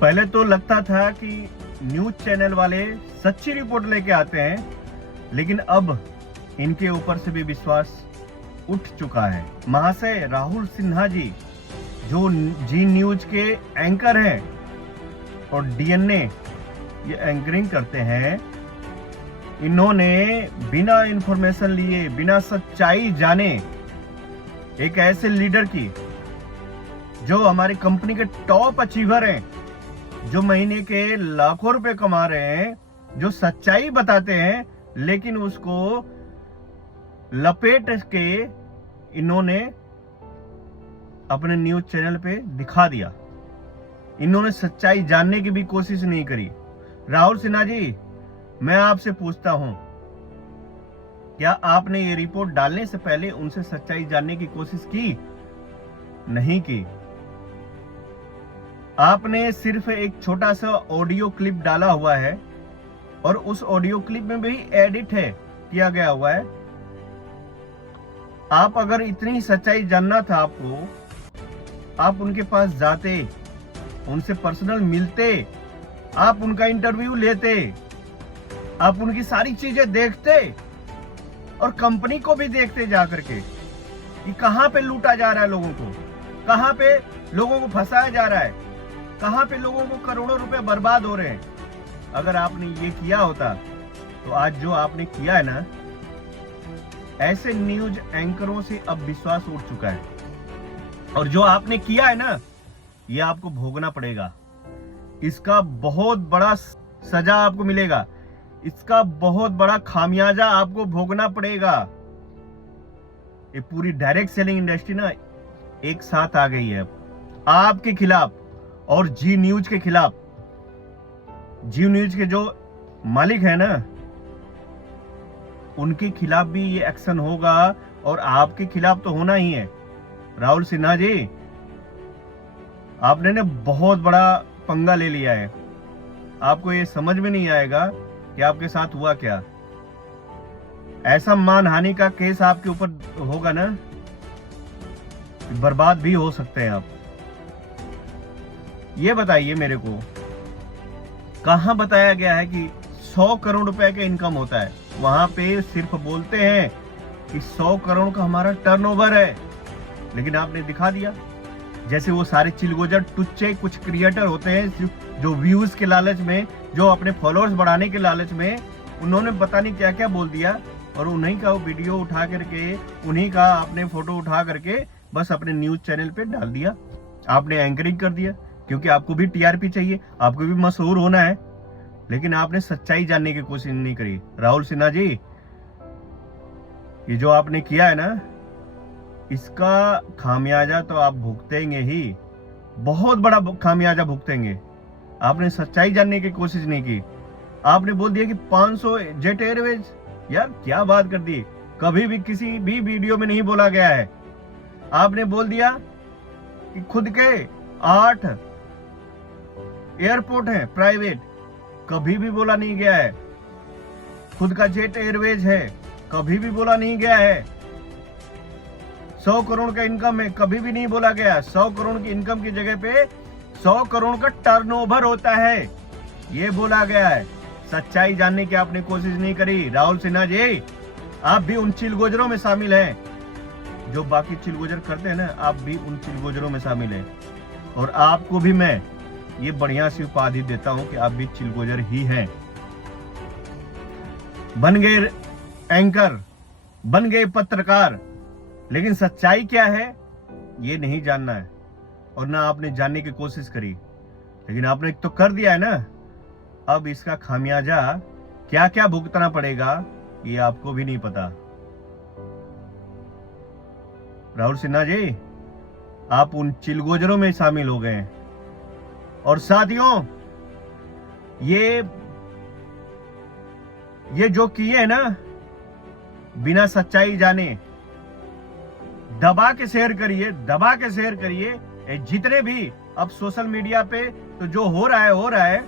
पहले तो लगता था कि न्यूज चैनल वाले सच्ची रिपोर्ट लेके आते हैं, लेकिन अब इनके ऊपर से भी विश्वास उठ चुका है। महाशय राहुल सिन्हा जी, जो जी न्यूज के एंकर हैं और डीएनए ये एंकरिंग करते हैं, इन्होंने बिना इंफॉर्मेशन लिए, बिना सच्चाई जाने एक ऐसे लीडर की जो हमारी कंपनी के टॉप अचीवर हैं, जो महीने के लाखों रुपए कमा रहे हैं, जो सच्चाई बताते हैं, लेकिन उसको लपेट के इन्होंने अपने न्यूज चैनल पे दिखा दिया। इन्होंने सच्चाई जानने की भी कोशिश नहीं करी। राहुल सिन्हा जी, मैं आपसे पूछता हूं, क्या आपने ये रिपोर्ट डालने से पहले उनसे सच्चाई जानने की कोशिश की? नहीं की। आपने सिर्फ एक छोटा सा ऑडियो क्लिप डाला हुआ है और उस ऑडियो क्लिप में भी एडिट है, किया गया हुआ है। आप अगर इतनी सच्चाई जानना था आपको, आप उनके पास जाते, उनसे पर्सनल मिलते, आप उनका इंटरव्यू लेते, आप उनकी सारी चीजें देखते और कंपनी को भी देखते जा करके कि कहां पे लूटा जा रहा है लोगों को, कहां पे लोगों को फंसाया जा रहा है, कहां पे लोगों को करोड़ों रुपए बर्बाद हो रहे हैं। अगर आपने ये किया होता तो आज जो आपने किया है ना, ऐसे न्यूज एंकरों से अब विश्वास उठ चुका है। और जो आपने किया है ना, ये आपको भोगना पड़ेगा। इसका बहुत बड़ा सजा आपको मिलेगा, इसका बहुत बड़ा खामियाजा आपको भोगना पड़ेगा। ये पूरी डायरेक्ट सेलिंग इंडस्ट्री ना एक साथ आ गई है आपके खिलाफ और जी न्यूज के खिलाफ। जी न्यूज के जो मालिक है ना, उनके खिलाफ भी ये एक्शन होगा और आपके खिलाफ तो होना ही है। राहुल सिन्हा जी, आपने ने बहुत बड़ा पंगा ले लिया है। आपको ये समझ में नहीं आएगा कि आपके साथ हुआ क्या। ऐसा मानहानि का केस आपके ऊपर होगा ना, बर्बाद भी हो सकते हैं आप। ये बताइए मेरे को, कहां बताया गया है कि 100 करोड़ रुपए का इनकम होता है? वहां पे सिर्फ बोलते हैं कि 100 करोड़ का हमारा टर्नओवर है, लेकिन आपने दिखा दिया। जैसे वो सारे चिलगोजर टुच्चे कुछ क्रिएटर होते हैं जो व्यूज के लालच में, जो अपने फॉलोअर्स बढ़ाने के लालच में, उन्होंने पता नहीं क्या क्या बोल दिया और उन्हीं का वीडियो उठा करके, उन्हीं का अपने फोटो उठा करके बस अपने न्यूज चैनल पे डाल दिया। आपने एंकरिंग कर दिया क्योंकि आपको भी टीआरपी चाहिए, आपको भी मशहूर होना है, लेकिन आपने सच्चाई जानने की कोशिश नहीं करी। राहुल सिन्हा जी, ये जो आपने किया है ना, इसका खामियाजा तो आप भुगतेंगे ही, बहुत बड़ा खामियाजा भुगतेंगे। आपने सच्चाई जानने की कोशिश नहीं की। आपने बोल दिया कि 500 जेट एयरवेज, यार क्या बात कर दी, कभी भी किसी भी वीडियो में नहीं बोला गया है। आपने बोल दिया कि खुद के 8 एयरपोर्ट हैं प्राइवेट, कभी भी बोला नहीं गया है। खुद का जेट एयरवेज है, कभी भी बोला नहीं गया है। 100 करोड़ का इनकम है, कभी भी नहीं बोला गया। 100 करोड़ की इनकम की जगह पे 100 करोड़ का टर्नओवर होता है, ये बोला गया है। सच्चाई जानने की आपने कोशिश नहीं करी। राहुल सिन्हा जी, आप भी उन चिलगोजरों में शामिल हैं जो बाकी चिलगोजर करते हैं ना, आप भी उन चिलगोजरों में शामिल हैं। और आपको भी मैं ये बढ़िया सी उपाधि देता हूं कि आप भी चिलगोजर ही हैं। बन गए एंकर, बन गए पत्रकार, लेकिन सच्चाई क्या है ये नहीं जानना है और ना आपने जानने की कोशिश करी। लेकिन आपने तो कर दिया है ना, अब इसका खामियाजा क्या क्या भुगतना पड़ेगा ये आपको भी नहीं पता। राहुल सिन्हा जी, आप उन चिलगोजरों में शामिल हो गए हैं। और साथियों, ये जो किए है ना, बिना सच्चाई जाने दबा के शेयर करिए, दबा के शेयर करिए। जितने भी अब सोशल मीडिया पे तो जो हो रहा है,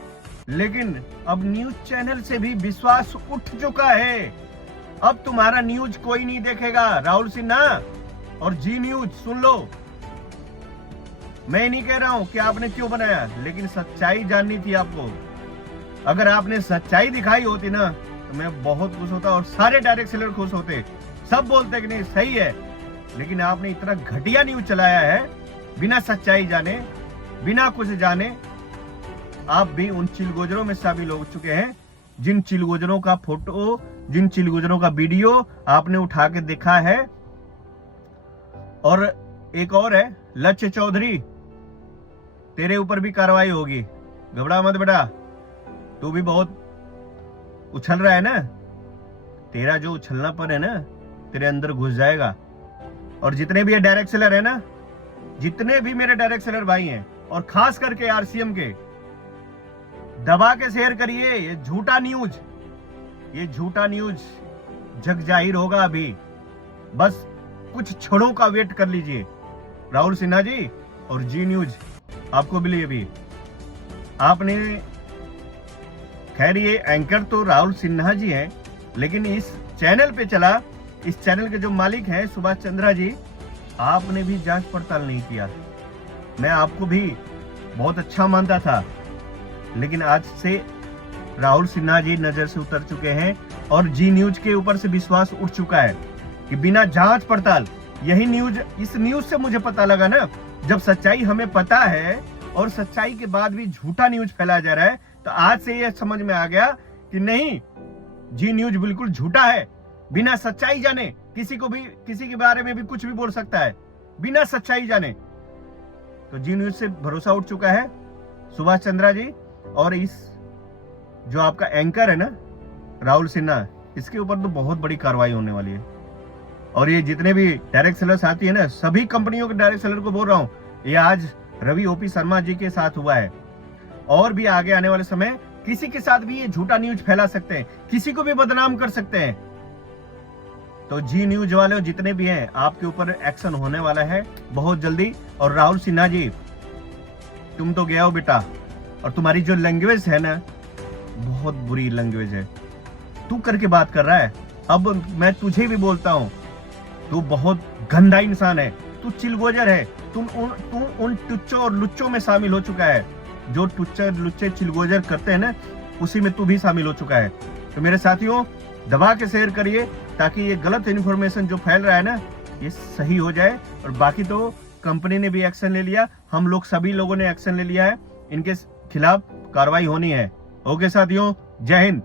लेकिन अब न्यूज चैनल से भी विश्वास उठ चुका है। अब तुम्हारा न्यूज कोई नहीं देखेगा। राहुल सिन्हा और जी न्यूज सुन लो, मैं नहीं कह रहा हूं कि आपने क्यों बनाया, लेकिन सच्चाई जाननी थी आपको। अगर आपने सच्चाई दिखाई होती ना तो मैं बहुत खुश होता और सारे डायरेक्ट सेलर खुश होते, सब बोलते कि नहीं सही है। लेकिन आपने इतना घटिया न्यूज चलाया है, बिना सच्चाई जाने, बिना कुछ जाने। आप भी उन चिलगोजरों में शामिल हो चुके हैं जिन चिलगोजरों का फोटो, जिन चिलगोजरों का वीडियो आपने उठा के देखा है। और एक और है लक्ष्य चौधरी, तेरे ऊपर भी कार्रवाई होगी, घबरा मत बेटा। तू भी बहुत उछल रहा है ना, तेरा जो उछलनापन है ना तेरे अंदर घुस जाएगा। और जितने भी डायरेक्ट सेलर है ना, जितने भी मेरे डायरेक्ट सेलर भाई हैं, और खास करके आरसीएम के, दबा के शेयर करिए। ये झूठा न्यूज जग जाहिर होगा अभी। बस कुछ क्षणों का वेट कर लीजिए। राहुल सिन्हा जी और जी न्यूज आपको भी लिए भी आपने, खैर ये एंकर तो राहुल सिन्हा जी हैं, लेकिन इस चैनल पे चला, इस चैनल के जो मालिक हैं सुभाष चंद्रा जी, आपने भी जांच पड़ताल नहीं किया। मैं आपको भी बहुत अच्छा मानता था, लेकिन आज से राहुल सिन्हा जी नजर से उतर चुके हैं और जी न्यूज के ऊपर से विश्वास उठ चुका है कि बिना जांच पड़ताल, यही न्यूज, इस न्यूज से मुझे पता लगा ना, जब सच्चाई हमें पता है और सच्चाई के बाद भी झूठा न्यूज फैलाया जा रहा है, तो आज से यह समझ में आ गया कि नहीं, जी न्यूज बिल्कुल झूठा है। बिना सच्चाई जाने किसी को भी, किसी के बारे में भी कुछ भी बोल सकता है बिना सच्चाई जाने। तो जी न्यूज से भरोसा उठ चुका है सुभाष चंद्रा जी। और इस जो आपका एंकर है ना राहुल सिन्हा, इसके ऊपर तो बहुत बड़ी कार्रवाई होने वाली है। और ये जितने भी डायरेक्ट सेलर साथी है ना, सभी कंपनियों के डायरेक्ट सेलर को बोल रहा हूं, ये आज रवि ओपी शर्मा जी के साथ हुआ है, और भी आगे आने वाले समय किसी के साथ भी ये झूठा न्यूज फैला सकते हैं, किसी को भी बदनाम कर सकते हैं। तो जी न्यूज वाले जितने भी हैं, आपके ऊपर एक्शन होने वाला है बहुत जल्दी। और राहुल सिन्हा जी, तुम तो गया हो बेटा, और तुम्हारी जो लैंग्वेज है ना, बहुत बुरी लैंग्वेज है। तू करके बात कर रहा है, अब मैं तुझे भी बोलता हूं, तू बहुत गंदा इंसान है, तू चिलगोजर है। तुम उन टुच्चों और लुच्चों में शामिल हो चुका है, जो टुच्चे लुच्चे चिलगोजर करते हैं ना, उसी में तू भी शामिल हो चुका है। तो मेरे साथियों, दबा के शेयर करिए ताकि ये गलत इन्फॉर्मेशन जो फैल रहा है ना, ये सही हो जाए। और बाकी तो कंपनी ने भी एक्शन ले लिया, हम लोग सभी लोगों ने एक्शन ले लिया है, इनके खिलाफ कार्रवाई होनी है। ओके साथियों, जय हिंद।